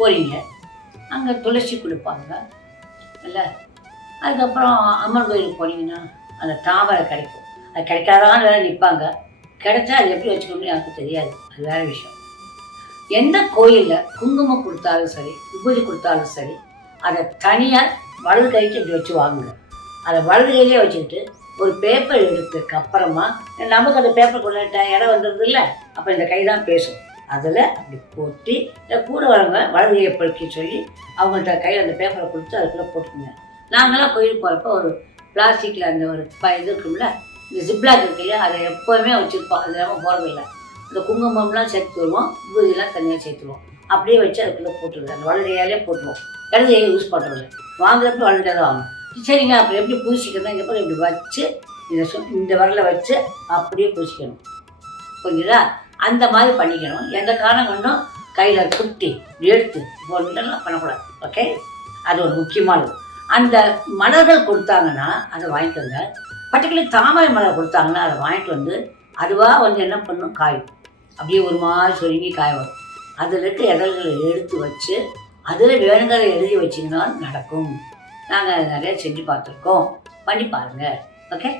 போகிறீங்க அங்கே துளசி கொடுப்பாங்க. இல்லை? அதுக்கப்புறம் அம்மன் கோயிலுக்கு போனீங்கன்னா அந்த தாமரை கிடைக்கும். அது கிடைக்காதான் வேலை நிற்பாங்க கிடைச்சா அது எப்படி வச்சுக்கணும்னு எனக்கு தெரியாது. அது வேற விஷயம். எந்த கோயிலில் குங்குமம் கொடுத்தாலும் சரி விபூதி கொடுத்தாலும் சரி அதை தனியாக வலது கைக்கு இப்படி வச்சு வாங்குங்க. அதை வலது கையிலே வச்சுக்கிட்டு ஒரு பேப்பர் எடுத்ததுக்கு அப்புறமா நமக்கு அந்த பேப்பர் கொண்டு இடம் வந்துடுது இல்லை? அப்போ இந்த கை தான் பேசும். அதில் அப்படி போட்டு இல்லை கூட வரவங்க வலது கையை பழுக்கி சொல்லி அவங்கள்ட்ட கையில் அந்த பேப்பரை கொடுத்து அதுக்குள்ளே போட்டுக்குங்க. நாங்களாம் கோயிலுக்கு போகிறப்ப ஒரு பிளாஸ்டிக்கில் அந்த ஒரு ப இது இருக்கும்ல இந்த ஜிப்லாக் இருக்கு இல்லையா அதை எப்போவுமே வச்சுருப்போம். அது இல்லாமல் போகிறதில்ல இந்த குங்குமம்லாம் சேர்த்து வருவோம் விபூதிலாம் தனியாக சேர்த்துருவோம் அப்படியே வச்சு அதுக்குள்ளே போட்டுருது அந்த வலது போட்டுருவோம். இடது கையை யூஸ் பண்ணுறது வாங்குறப்ப வலது தான் வாங்கணும். சரிங்க அப்புறம் எப்படி பூசிக்கணும் இந்த போய் இப்படி வச்சு இந்த சு இந்த வரல வச்சு அப்படியே பூசிக்கணும். புரிஞ்சுதா? அந்த மாதிரி பண்ணிக்கணும். எந்த காரணம் கொண்டும் கையில் குட்டி எடுத்து போட்டுலாம் பண்ணக்கூடாது. ஓகே அது ஒரு முக்கியமானது அந்த மலர்கள் கொடுத்தாங்கன்னா அதை வாங்கிக்கோங்க பர்டிகுலர் தாமரை மலர் கொடுத்தாங்கன்னா அதை வாங்கிட்டு வந்து அதுவாக வந்து என்ன பண்ணும்? காயும். அப்படியே ஒரு மாதிரி சொருங்கி காய வரும். அதில் இருக்க இதழ்களை எடுத்து வச்சு அதில் வேணுங்கிறத எழுதி வச்சிங்கன்னா நடக்கும். நாங்கள் நிறைய செஞ்சு பார்த்துருக்கோம். பண்ணி பாருங்கள் ஓகே